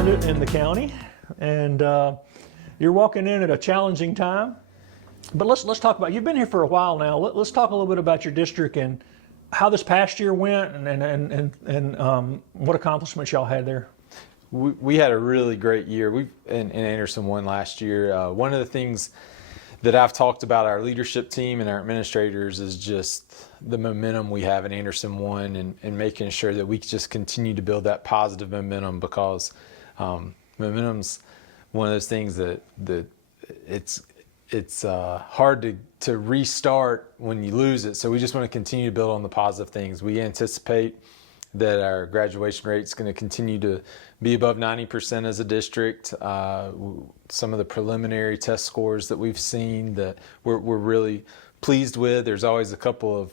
superintendent in the county, and you're walking in at a challenging time. But let's talk about, you've been here for a while now. Let's talk a little bit about your district and how this past year went, and what accomplishments y'all had there. We had a really great year. In Anderson won last year. One of the things that I've talked about our leadership team and our administrators is just the momentum we have in Anderson One, and making sure that we just continue to build that positive momentum, because momentum's one of those things that it's hard to restart when you lose it. So we just want to continue to build on the positive things. We anticipate that our graduation rate is going to continue to be above 90% as a district. Some of the preliminary test scores that we've seen that we're really pleased with. There's always a couple of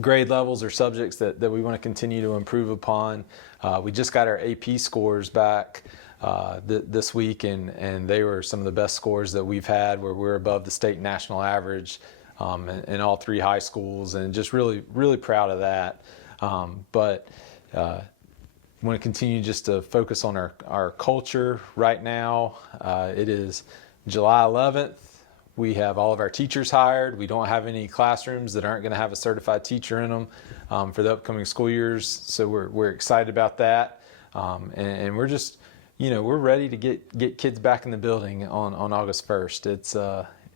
grade levels or subjects that we want to continue to improve upon. We just got our AP scores back this week, and they were some of the best scores that we've had, where we're above the state and national average in all three high schools, and just really, really proud of that. But want to continue just to focus on our culture right now. It is July 11th. We have all of our teachers hired. We don't have any classrooms that aren't going to have a certified teacher in them for the upcoming school years. So we're excited about that. And we're just, we're ready to get kids back in the building on August 1st. It's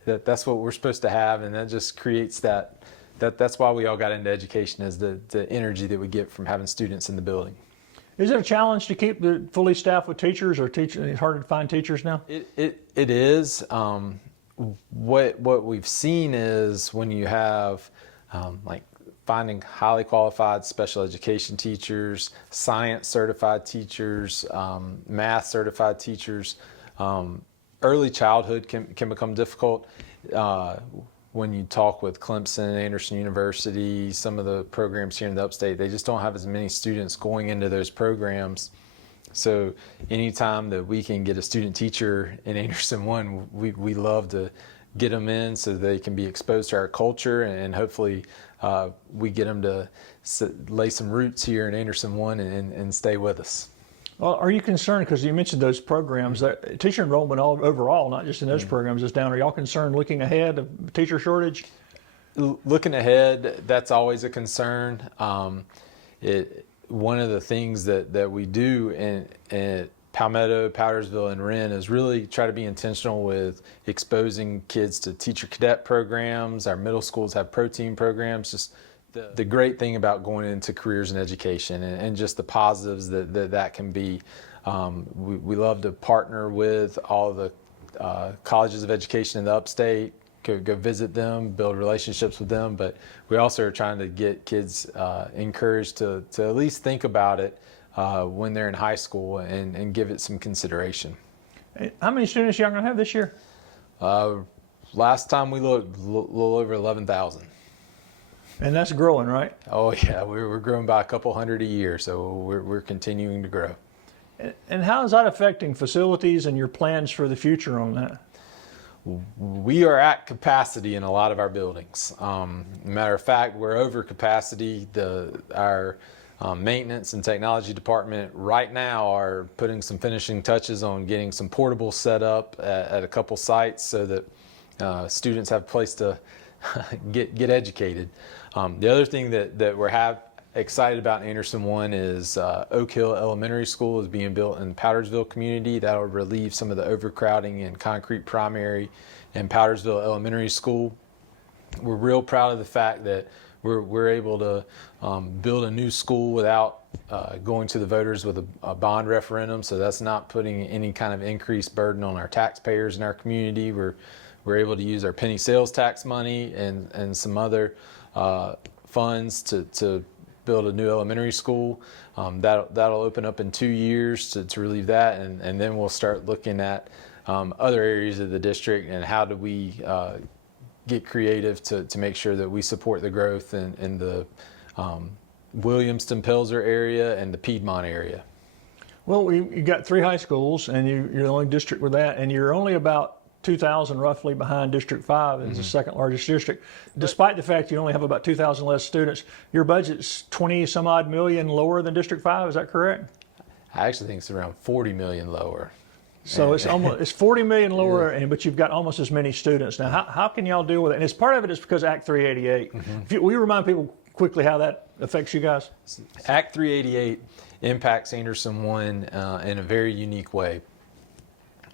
that's what we're supposed to have, and that just creates that's why we all got into education, is the energy that we get from having students in the building. Is it a challenge to keep the fully staffed with teachers, or it's hard to find teachers now? It is. What we've seen is when you have like finding highly qualified special education teachers, science certified teachers, math certified teachers, early childhood can become difficult. When you talk with Clemson, Anderson University, some of the programs here in the upstate, they just don't have as many students going into those programs. So anytime that we can get a student teacher in Anderson One, we love to get them in so they can be exposed to our culture, and hopefully we get them to lay some roots here in Anderson One and stay with us. Well, are you concerned, because you mentioned those programs, that teacher enrollment overall, not just in those programs, is down? Are y'all concerned looking ahead of teacher shortage? Looking ahead, that's always a concern. One of the things that we do in Palmetto, Powdersville, and Wren is really try to be intentional with exposing kids to teacher cadet programs. Our middle schools have protein programs. Just the great thing about going into careers in education, and just the positives that can be. We love to partner with all the colleges of education in the upstate, go visit them, build relationships with them, but we also are trying to get kids encouraged to at least think about it when they're in high school, and give it some consideration. How many students y'all gonna have this year? Last time we looked, a little over 11,000. And that's growing, right? Oh yeah, we're growing by a couple hundred a year, so we're continuing to grow. And how is that affecting facilities and your plans for the future on that? We are at capacity in a lot of our buildings. Matter of fact, we're over capacity. Our maintenance and technology department right now are putting some finishing touches on getting some portables set up at a couple sites, so that students have a place to get educated. The other thing that we're excited about in Anderson One is Oak Hill Elementary School is being built in the Powdersville community. That'll relieve some of the overcrowding in Concrete Primary and Powdersville Elementary School. We're real proud of the fact that we're able to build a new school without going to the voters with a bond referendum. So that's not putting any kind of increased burden on our taxpayers in our community. We're able to use our penny sales tax money and some other funds to build a new elementary school. That'll open up in 2 years to relieve that, and then we'll start looking at other areas of the district, and how do we get creative to make sure that we support the growth in the Williamston-Pelzer area and the Piedmont area. Well, you got 3 high schools, and you're the only district with that, and you're only about 2,000 roughly behind District 5 as the second largest district. Despite the fact you only have about 2,000 less students, your budget's 20 some odd million lower than District 5, is that correct? I actually think it's around 40 million lower. So it's 40 million lower, but you've got almost as many students. Now, how can y'all deal with it? And it's part of it is because Act 388. Will you remind people quickly how that affects you guys? Act 388 impacts Anderson 1 in a very unique way.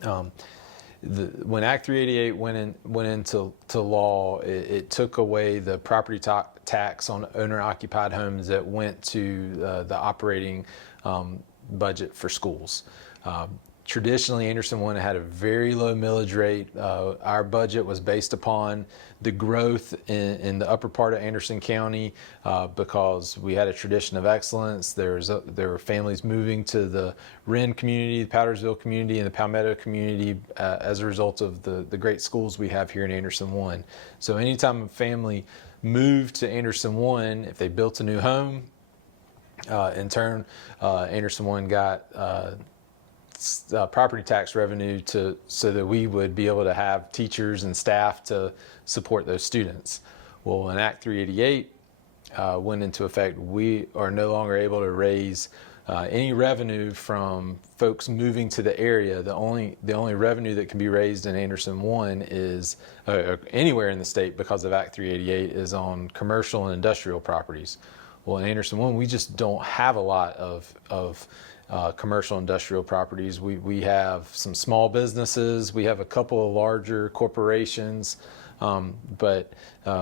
When Act 388 went into law, it took away the property tax on owner-occupied homes that went to the operating budget for schools. Traditionally, Anderson 1 had a very low millage rate. Our budget was based upon the growth in the upper part of Anderson County because we had a tradition of excellence. There were families moving to the Wren community, the Powdersville community, and the Palmetto community as a result of the great schools we have here in Anderson 1. So anytime a family moved to Anderson 1, if they built a new home, in turn, Anderson 1 got property tax revenue so that we would be able to have teachers and staff to support those students. Well, when Act 388 went into effect, we are no longer able to raise any revenue from folks moving to the area. The only revenue that can be raised in Anderson 1 is anywhere in the state because of Act 388 is on commercial and industrial properties. Well, in Anderson 1, we just don't have a lot of commercial industrial properties. We have some small businesses. We have a couple of larger corporations, but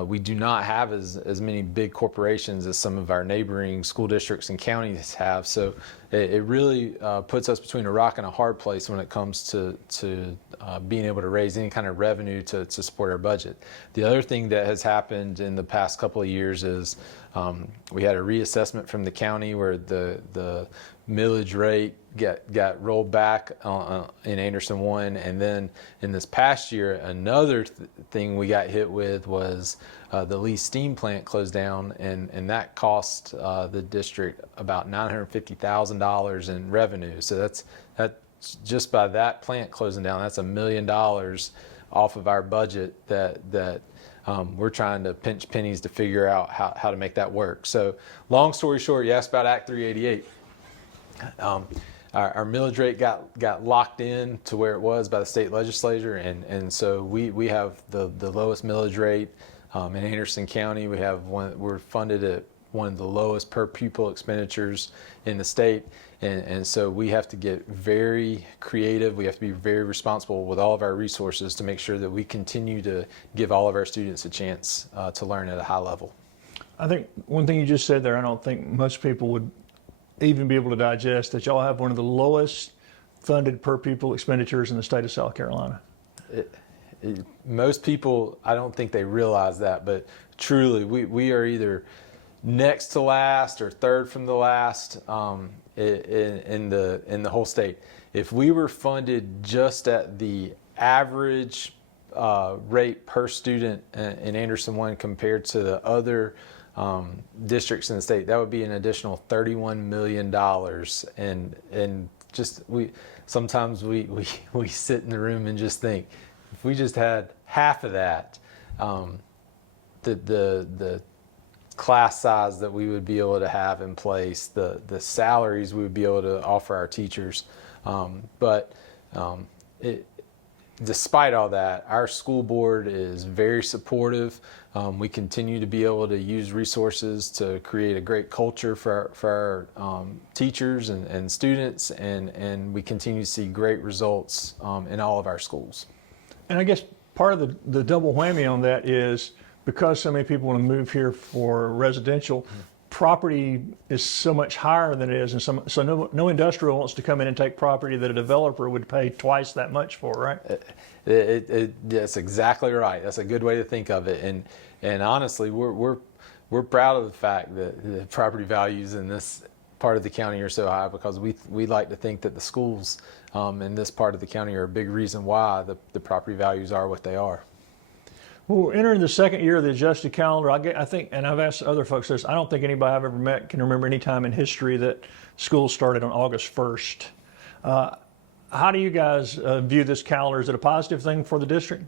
we do not have as many big corporations as some of our neighboring school districts and counties have. So it really puts us between a rock and a hard place when it comes to being able to raise any kind of revenue to support our budget. The other thing that has happened in the past couple of years is we had a reassessment from the county where the millage rate got rolled back in Anderson 1, and then in this past year, another thing we got hit with was the Lee steam plant closed down, and that cost the district about $950,000 in revenue. So that's just by that plant closing down, that's $1 million off of our budget that we're trying to pinch pennies to figure out how to make that work. So long story short, you asked about Act 388. Our millage rate got locked in to where it was by the state legislature, and so we have the lowest millage rate in Anderson County. We're funded at one of the lowest per pupil expenditures in the state, and so we have to get very creative. We have to be very responsible with all of our resources to make sure that we continue to give all of our students a chance to learn at a high level. I think one thing you just said there, I don't think most people would even be able to digest, that y'all have one of the lowest funded per pupil expenditures in the state of South Carolina. Most people, I don't think they realize that, but truly we are either next to last or third from the last in the whole state. If we were funded just at the average rate per student in Anderson 1 compared to the other districts in the state, that would be an additional $31 million. And just sometimes we sit in the room and just think, if we just had half of that, the class size that we would be able to have in place, the salaries we would be able to offer our teachers. Despite all that, our school board is very supportive. We continue to be able to use resources to create a great culture for our teachers and students, and we continue to see great results in all of our schools. And I guess part of the double whammy on that is because so many people want to move here for residential, property is so much higher than it is, and so no industrial wants to come in and take property that a developer would pay twice that much for, right? That's exactly right. That's a good way to think of it. And honestly, we're proud of the fact that the property values in this part of the county are so high, because we like to think that the schools in this part of the county are a big reason why the property values are what they are. Well, we're entering the second year of the adjusted calendar. I think, and I've asked other folks this, I don't think anybody I've ever met can remember any time in history that schools started on August 1st. How do you guys view this calendar? Is it a positive thing for the district?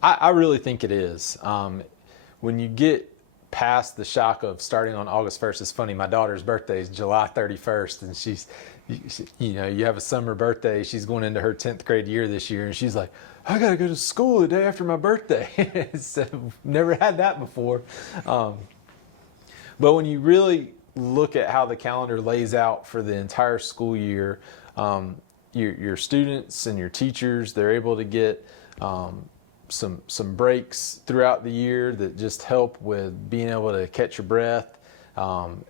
I really think it is. When you get past the shock of starting on August 1st, it's funny, my daughter's birthday is July 31st, and she's, you have a summer birthday. She's going into her 10th grade year this year, and she's like, I got to go to school the day after my birthday. So never had that before. But when you really look at how the calendar lays out for the entire school year, your students and your teachers, they're able to get some breaks throughout the year that just help with being able to catch your breath.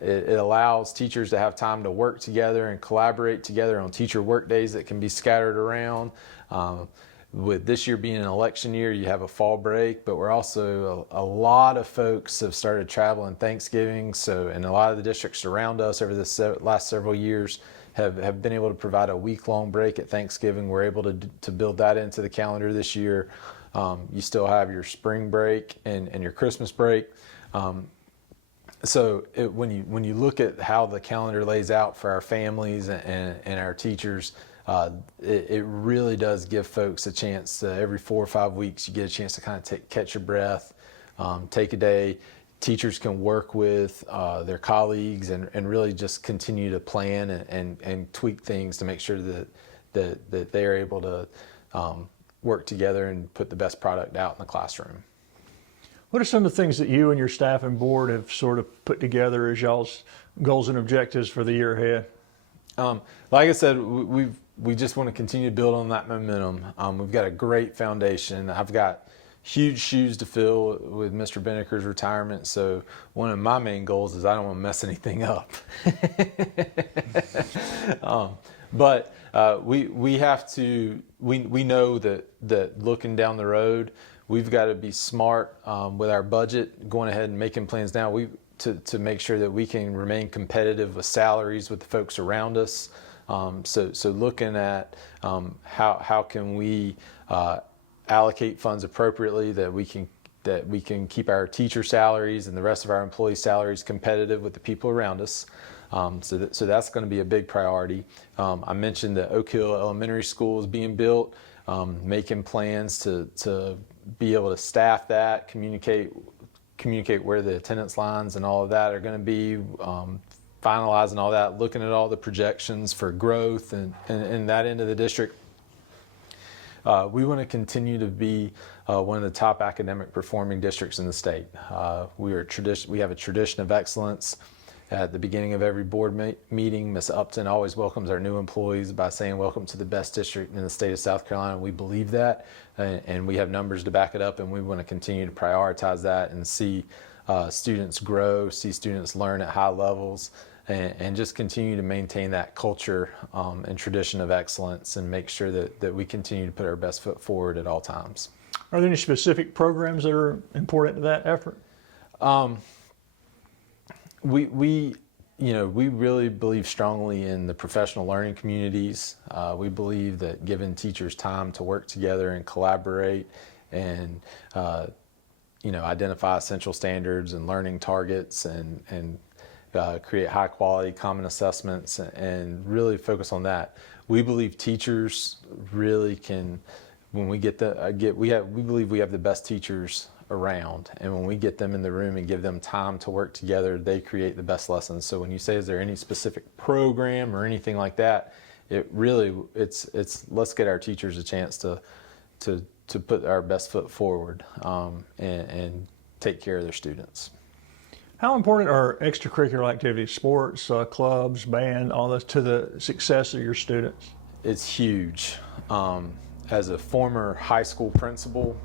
It allows teachers to have time to work together and collaborate together on teacher work days that can be scattered around. With this year being an election year, you have a fall break, but we're also, a lot of folks have started traveling Thanksgiving. So, and a lot of the districts around us over the last several years have been able to provide a week-long break at Thanksgiving. We're able to build that into the calendar this year. You still have your spring break and your Christmas break. So when you look at how the calendar lays out for our families and our teachers, it really does give folks a chance to, every 4 or 5 weeks, you get a chance to kind of catch your breath, take a day. Teachers can work with their colleagues and really just continue to plan and tweak things to make sure that they are able to work together and put the best product out in the classroom. What are some of the things that you and your staff and board have sort of put together as y'all's goals and objectives for the year ahead? Like I said, we just want to continue to build on that momentum. We've got a great foundation. I've got huge shoes to fill with Mr. Binnicker's retirement. So one of my main goals is I don't want to mess anything up. But we have to, we know that looking down the road, we've got to be smart with our budget, going ahead and making plans now to make sure that we can remain competitive with salaries with the folks around us. So looking at how can we allocate funds appropriately that we can keep our teacher salaries and the rest of our employee salaries competitive with the people around us. So that's going to be a big priority. I mentioned that Oak Hill Elementary School is being built, making plans to be able to staff that, communicate where the attendance lines and all of that are going to be, finalizing all that, looking at all the projections for growth and that end of the district. We want to continue to be one of the top academic performing districts in the state. We have a tradition of excellence. At the beginning of every board meeting, Ms. Upton always welcomes our new employees by saying, welcome to the best district in the state of South Carolina. We believe that, and we have numbers to back it up, and we want to continue to prioritize that and see students grow, see students learn at high levels, and just continue to maintain that culture and tradition of excellence and make sure that we continue to put our best foot forward at all times. Are there any specific programs that are important to that effort? We really believe strongly in the professional learning communities. We believe that giving teachers time to work together and collaborate and identify essential standards and learning targets and create high quality common assessments and really focus on that. We believe teachers really can, when we we believe we have the best teachers around, and when we get them in the room and give them time to work together, they create the best lessons. So when you say, is there any specific program or anything like that, it's let's get our teachers a chance to put our best foot forward and take care of their students. How important are extracurricular activities, sports, clubs, band, all this, to the success of your students? It's huge. As a former high school principal,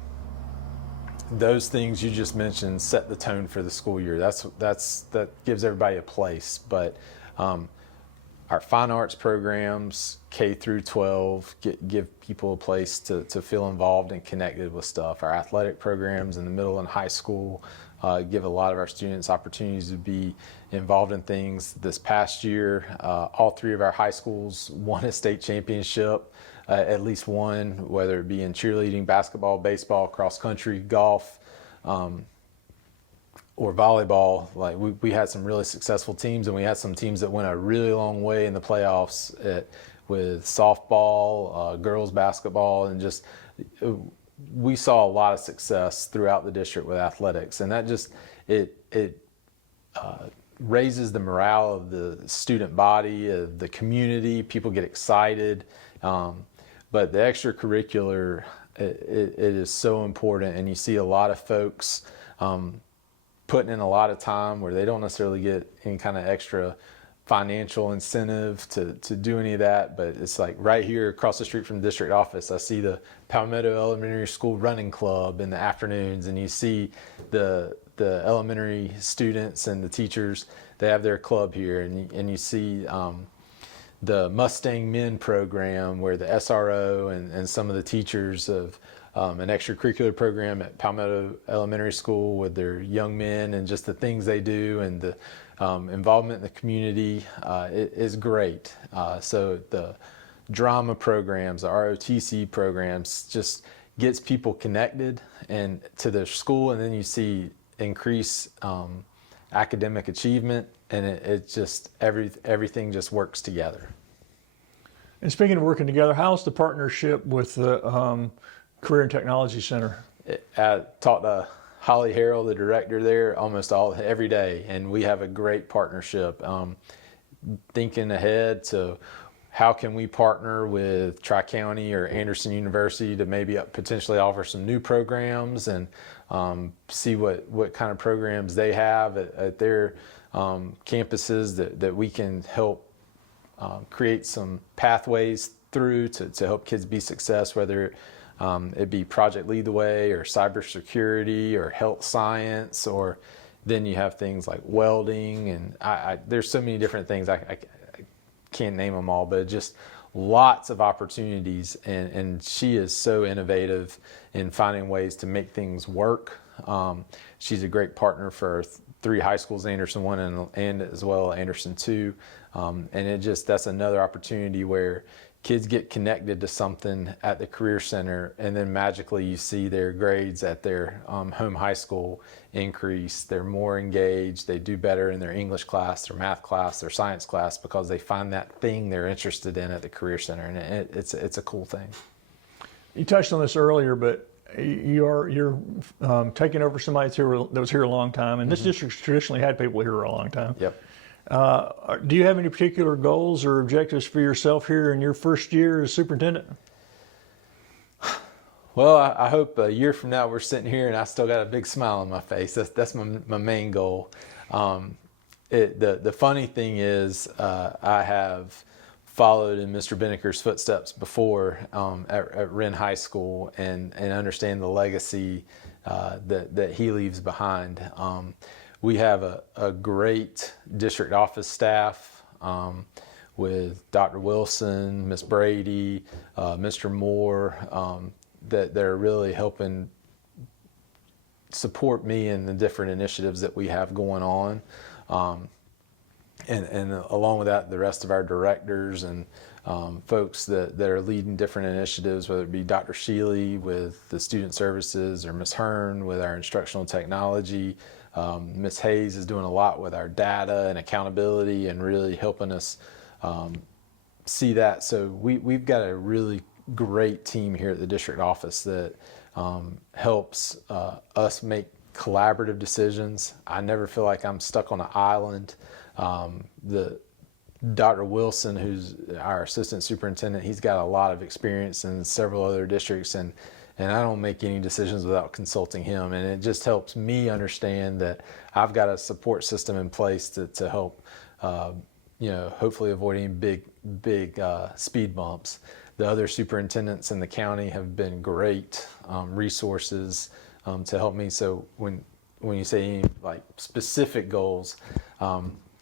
those things you just mentioned set the tone for the school year. That gives everybody a place. But our fine arts programs, K through 12, give people a place to feel involved and connected with stuff. Our athletic programs in the middle and high school give a lot of our students opportunities to be involved in things. This past year, all 3 of our high schools won a state championship. At least one, whether it be in cheerleading, basketball, baseball, cross country, golf, or volleyball. Like we had some really successful teams, and we had some teams that went a really long way in the playoffs with softball, girls basketball, and just we saw a lot of success throughout the district with athletics, and that just it raises the morale of the student body, of the community. People get excited. But the extracurricular, it is so important, and you see a lot of folks putting in a lot of time where they don't necessarily get any kind of extra financial incentive to do any of that. But it's like right here across the street from the district office, I see the Palmetto Elementary School Running Club in the afternoons, and you see the elementary students and the teachers, they have their club here, and you see the Mustang Men program where the SRO and some of the teachers of an extracurricular program at Palmetto Elementary School with their young men, and just the things they do, and the involvement in the community is great. So the drama programs, the ROTC programs, just gets people connected and to their school, and then you see increase academic achievement, and it just everything just works together. And speaking of working together, how's the partnership with the Career and Technology Center? I talked to Holly Harrell, the director there, every day, and we have a great partnership. Thinking ahead to how can we partner with Tri-County or Anderson University to maybe potentially offer some new programs, and see what kind of programs they have at their campuses that we can help create some pathways through to help kids be success, whether it be Project Lead the Way or cybersecurity or health science, or then you have things like welding, and there's so many different things. I can't name them all, but just lots of opportunities, and she is so innovative in finding ways to make things work. She's a great partner for 3 high schools, Anderson 1 and as well Anderson 2, and that's another opportunity where kids get connected to something at the Career Center, and then magically you see their grades at their home high school increase. They're more engaged. They do better in their English class, their math class, their science class, because they find that thing they're interested in at the Career Center, and it's a cool thing. You touched on this earlier, but you're taking over somebody that was here a long time, and this district's traditionally had people here a long time. Yep. Do you have any particular goals or objectives for yourself here in your first year as superintendent? Well, I hope a year from now we're sitting here and I still got a big smile on my face. That's my main goal. The funny thing is, I have followed in Mr. Binnicker's footsteps before at Wren High School, and understand the legacy that he leaves behind. We have a great district office staff with Dr. Wilson, Ms. Brady, Mr. Moore, that are really helping support me in the different initiatives that we have going on. And along with that, the rest of our directors and folks that are leading different initiatives, whether it be Dr. Shealy with the student services, or Ms. Hearn with our instructional technology. Ms. Hayes is doing a lot with our data and accountability, and really helping us see that. So we've got a really great team here at the district office that helps us make collaborative decisions. I never feel like I'm stuck on an island. The Dr. Wilson, who's our assistant superintendent, he's got a lot of experience in several other districts, and I don't make any decisions without consulting him. And it just helps me understand that I've got a support system in place to help, hopefully avoid any big speed bumps. The other superintendents in the county have been great resources to help me. So when you say any like specific goals,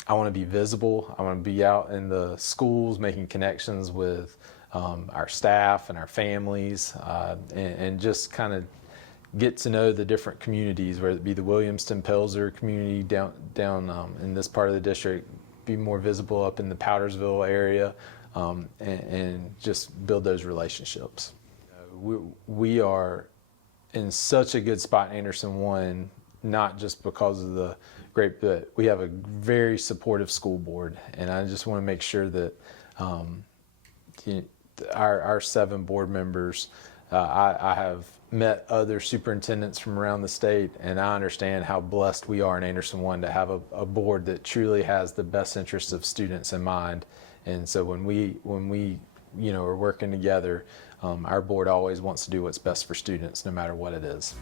I want to be visible. I want to be out in the schools making connections with our staff and our families, and just kind of get to know the different communities, whether it be the Williamston-Pelzer community down in this part of the district, be more visible up in the Powdersville area, and just build those relationships. We are in such a good spot in Anderson 1, not just because of the great, but we have a very supportive school board, and I just want to make sure that our 7 board members I have met other superintendents from around the state, and I understand how blessed we are in Anderson One to have a board that truly has the best interests of students in mind. And so when we are working together, our board always wants to do what's best for students, no matter what it is.